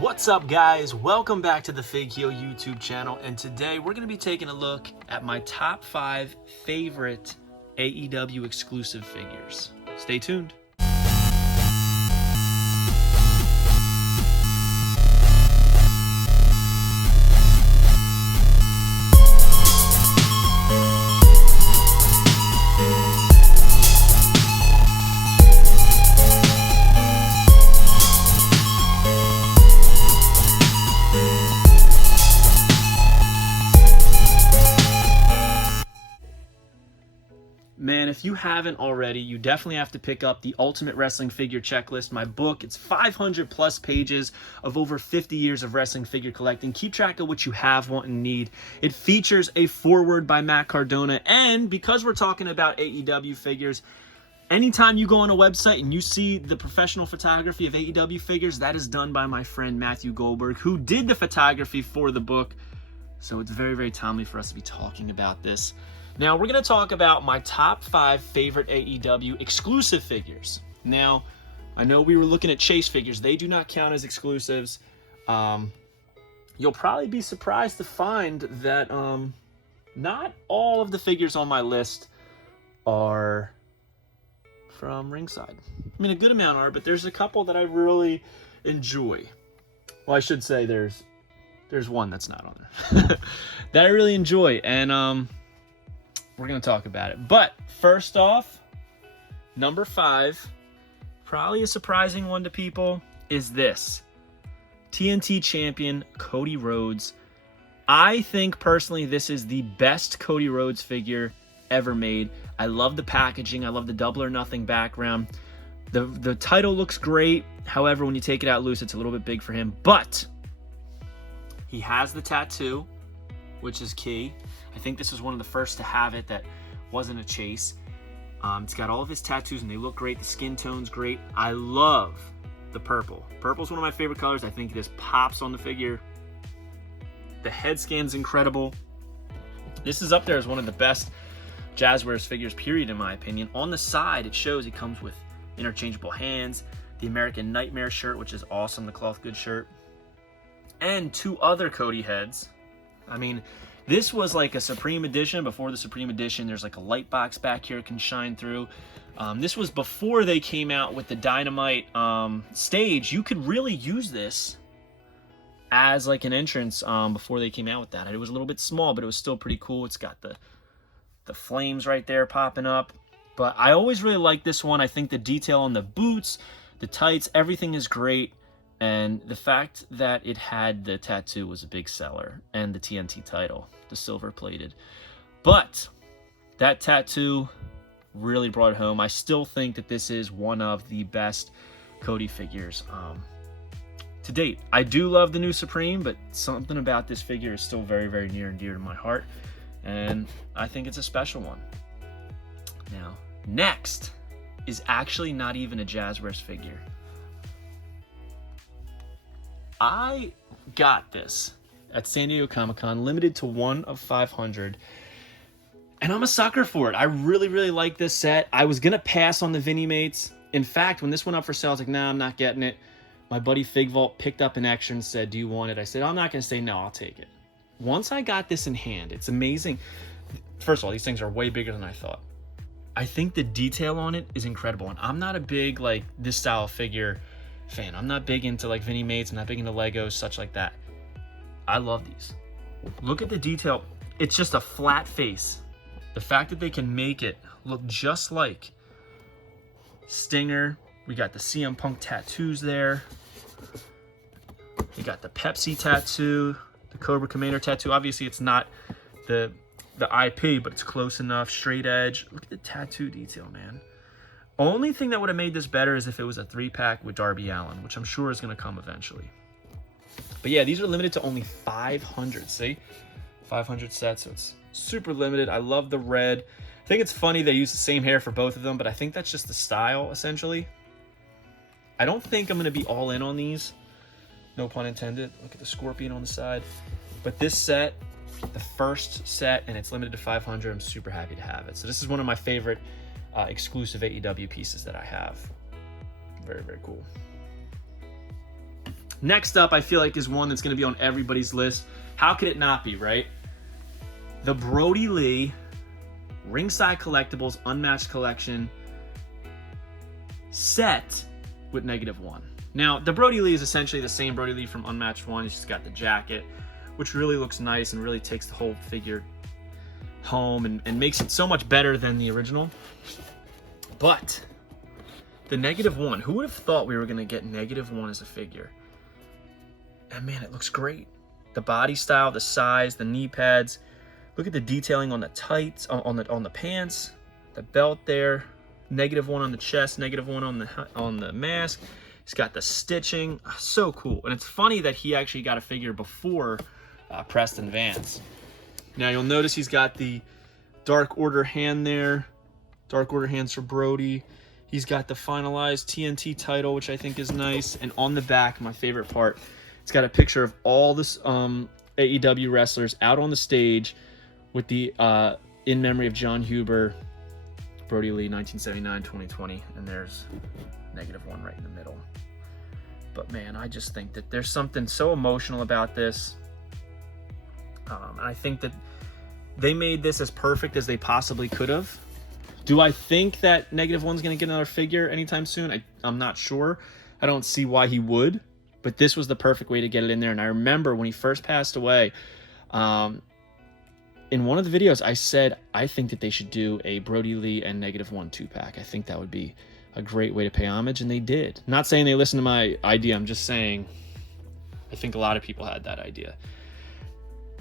What's up, guys? Welcome back to the Fig Heel YouTube channel, and today we're going to be taking a look at my top 5 favorite AEW exclusive figures. Stay tuned. Man, if you haven't already, you definitely have to pick up the Ultimate Wrestling Figure Checklist, my book. It's 500 plus pages of over 50 years of wrestling figure collecting. Keep track of what you have, want, and need. It features a foreword by Matt Cardona, and because we're talking about AEW figures, anytime you go on a website and you see the professional photography of AEW figures, that is done by my friend Matthew Goldberg, who did the photography for the book. So it's very, very timely for us to be talking about this. Now, we're going to talk about my top 5 favorite AEW exclusive figures. Now, I know we were looking at Chase figures. They do not count as exclusives. You'll probably be surprised to find that not all of the figures on my list are from Ringside. I mean, a good amount are, but there's a couple that I really enjoy. Well, I should say there's one that's not on there that I really enjoy, and we're going to talk about it. But first off, number 5, probably a surprising one to people, is this. TNT champion Cody Rhodes. I think personally this is the best Cody Rhodes figure ever made. I love the packaging. I love the Double or Nothing background. The title looks great. However, when you take it out loose, it's a little bit big for him. But he has the tattoo, which is key. I think this was one of the first to have it that wasn't a chase. It's got all of his tattoos and they look great. The skin tone's great. I love the purple. Purple's one of my favorite colors. I think this pops on the figure. The head scan's incredible. This is up there as one of the best Jazzwares figures, period, in my opinion. On the side, it shows it comes with interchangeable hands, the American Nightmare shirt, which is awesome, the cloth good shirt, and 2 other Cody heads. I mean, this was like a Supreme Edition. Before the Supreme Edition, there's like a light box back here it can shine through. This was before they came out with the Dynamite stage. You could really use this as like an entrance before they came out with that. It was a little bit small, but it was still pretty cool. It's got the flames right there popping up. But I always really like this one. I think the detail on the boots, the tights, everything is great. And the fact that it had the tattoo was a big seller, and the TNT title, the silver plated. But that tattoo really brought it home. I still think that this is one of the best Cody figures to date. I do love the new Supreme, but something about this figure is still very, very near and dear to my heart. And I think it's a special one. Now, next is actually not even a Jazzwares figure. I got this at San Diego Comic-Con, limited to 1 of 500, and I'm a sucker for it. I really, really like this set. I was going to pass on the Vinnie mates. In fact, when this went up for sale, I was like, nah, I'm not getting it. My buddy Figvault picked up an extra and said, do you want it? I said, I'm not going to say no, I'll take it. Once I got this in hand, it's amazing. First of all, these things are way bigger than I thought. I think the detail on it is incredible, and I'm not a big, like, this style of figure fan. I'm not big into like Vinnie mates. I'm not big into Legos, such like that. I love these. Look at the detail. It's just a flat face. The fact that they can make it look just like Stinger. We got the CM Punk tattoos there. We got the Pepsi tattoo, the Cobra Commander tattoo. Obviously, it's not the IP, but it's close enough. Straight edge. Look at the tattoo detail, man. Only thing that would have made this better is if it was a 3-pack with Darby Allin, which I'm sure is going to come eventually. But yeah, these are limited to only 500, see? 500 sets, so it's super limited. I love the red. I think it's funny they use the same hair for both of them, but I think that's just the style, essentially. I don't think I'm going to be all in on these. No pun intended. Look at the scorpion on the side. But this set, the first set, and it's limited to 500, I'm super happy to have it. So this is one of my favorite exclusive AEW pieces that I have. Very, very cool. Next up, I feel like is one that's going to be on everybody's list. How could it not be, right? The Brodie Lee Ringside Collectibles Unmatched Collection set with -1. Now, the Brodie Lee is essentially the same Brodie Lee from Unmatched 1. He's just got the jacket, which really looks nice and really takes the whole figure home and makes it so much better than the original. But the -1, who would have thought we were going to get -1 as a figure? And man, it looks great. The body style, the size, the knee pads. Look at the detailing on the tights, on the pants, the belt there. -1 on the chest, -1 on the mask. He's got the stitching. So cool. And it's funny that he actually got a figure before Preston Vance. Now you'll notice he's got the Dark Order hand there. Dark Order hands for Brodie. He's got the finalized TNT title, which I think is nice. And on the back, my favorite part, it's got a picture of all this AEW wrestlers out on the stage with the in memory of John Huber, Brodie Lee, 1979-2020, and there's -1 right in the middle. But man, I just think that there's something so emotional about this. And I think that they made this as perfect as they possibly could have. Do I think that -1's going to get another figure anytime soon? I'm not sure. I don't see why he would. But this was the perfect way to get it in there. And I remember when he first passed away, in one of the videos, I said, I think that they should do a Brodie Lee and -1 2-pack. I think that would be a great way to pay homage, and they did. Not saying they listened to my idea. I'm just saying I think a lot of people had that idea.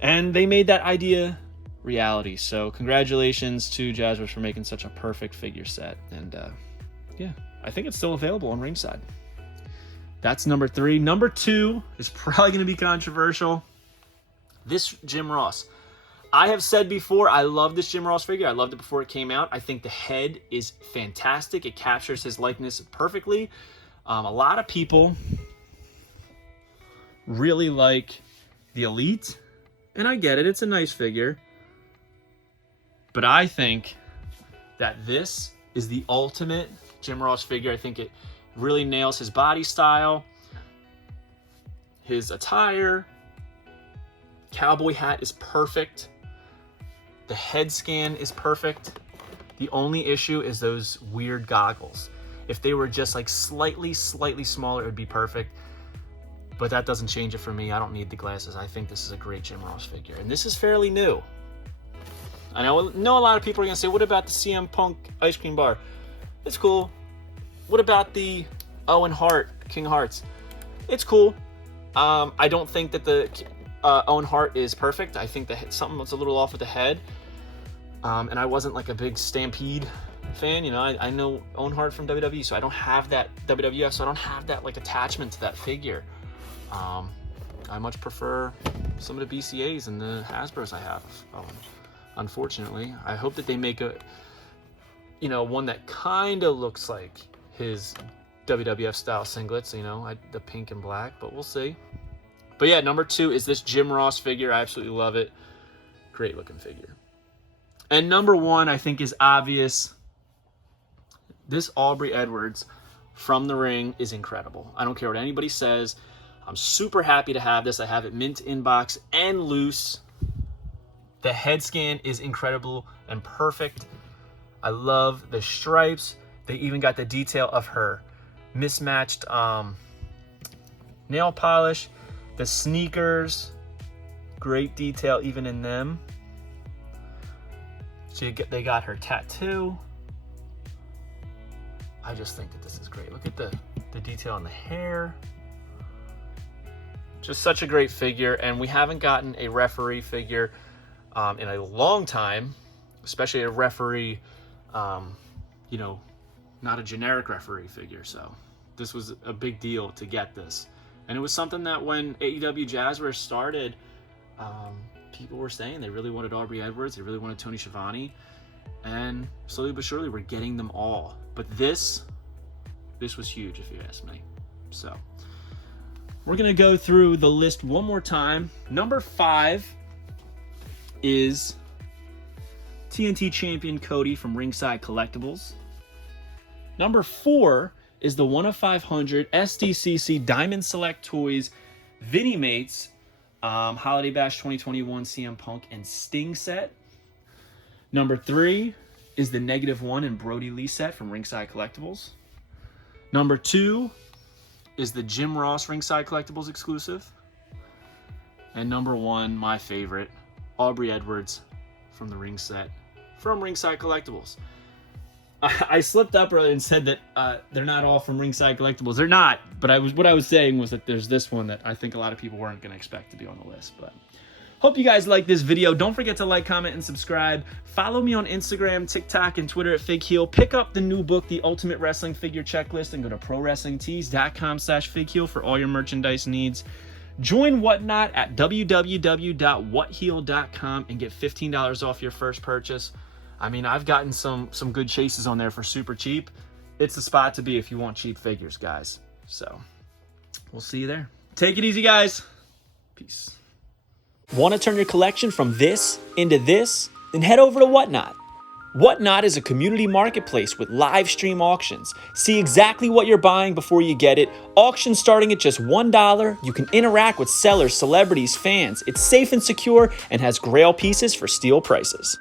And they made that idea reality. So congratulations to Jazzwares for making such a perfect figure set. And yeah, I think it's still available on Ringside. That's number 3. Number 2 is probably going to be controversial. This Jim Ross. I have said before, I love this Jim Ross figure. I loved it before it came out. I think the head is fantastic. It captures his likeness perfectly. A lot of people really like the Elite, and I get it. It's a nice figure. But I think that this is the ultimate Jim Ross figure. I think it really nails his body style, his attire. Cowboy hat is perfect. The head scan is perfect. The only issue is those weird goggles. If they were just like slightly smaller, it would be perfect. But that doesn't change it for me. I don't need the glasses. I think this is a great Jim Ross figure. And this is fairly new. I know a lot of people are going to say, what about the CM Punk ice cream bar? It's cool. What about the Owen Hart, King Hearts? It's cool. I don't think that the Owen Hart is perfect. I think that something was a little off with the head. And I wasn't like a big Stampede fan. You know, I know Owen Hart from WWE, so I don't have that WWF, so I don't have that like attachment to that figure. I much prefer some of the BCAs and the Hasbros I have. Unfortunately, I hope that they make a, you know, one that kind of looks like his WWF style singlets, you know, the pink and black, but we'll see. But yeah, number 2 is this Jim Ross figure. I absolutely love it. Great looking figure. And number 1, I think, is obvious. This Aubrey Edwards from the ring is incredible. I don't care what anybody says. I'm super happy to have this. I have it mint in box and loose. The head scan is incredible and perfect. I love the stripes. They even got the detail of her mismatched nail polish. The sneakers, great detail even in them. So they got her tattoo. I just think that this is great. Look at the detail on the hair. Just such a great figure, and we haven't gotten a referee figure in a long time, especially a referee, you know, not a generic referee figure. So this was a big deal to get this. And it was something that when AEW Jazzwares started, people were saying they really wanted Aubrey Edwards, they really wanted Tony Schiavone, and slowly but surely we're getting them all. But this was huge, if you ask me. So we're gonna go through the list one more time. Number 5 is TNT champion Cody from Ringside Collectibles. Number 4 is the 1 of 500 SDCC Diamond Select Toys Vinnie Mates Holiday Bash 2021 CM Punk and Sting set. Number 3 is the -1 and Brodie Lee set from Ringside Collectibles. Number 2 is the Jim Ross Ringside Collectibles exclusive. And number 1, my favorite, Aubrey Edwards from the ring set from Ringside Collectibles. I slipped up earlier and said that they're not all from Ringside Collectibles. They're not, but what I was saying was that there's this one that I think a lot of people weren't going to expect to be on the list. But hope you guys like this video. Don't forget to like, comment, and subscribe. Follow me on Instagram, TikTok, and Twitter at FigHeel. Pick up the new book, The Ultimate Wrestling Figure Checklist, and go to ProWrestlingTees.com/FigHeel for all your merchandise needs. Join Whatnot at www.whatheel.com and get $15 off your first purchase. I mean, I've gotten some good chases on there for super cheap. It's the spot to be if you want cheap figures, guys. So, we'll see you there. Take it easy, guys. Peace. Want to turn your collection from this into this? Then head over to Whatnot. Whatnot is a community marketplace with live stream auctions. See exactly what you're buying before you get it. Auctions starting at just $1. You can interact with sellers, celebrities, fans. It's safe and secure and has grail pieces for steal prices.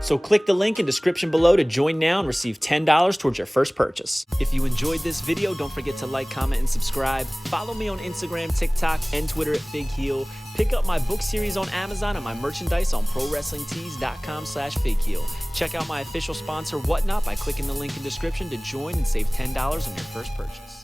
So click the link in description below to join now and receive $10 towards your first purchase. If you enjoyed this video, don't forget to like, comment, and subscribe. Follow me on Instagram, TikTok, and Twitter at FigHeel. Pick up my book series on Amazon and my merchandise on ProWrestlingTees.com/FigHeel. Check out my official sponsor, Whatnot, by clicking the link in description to join and save $10 on your first purchase.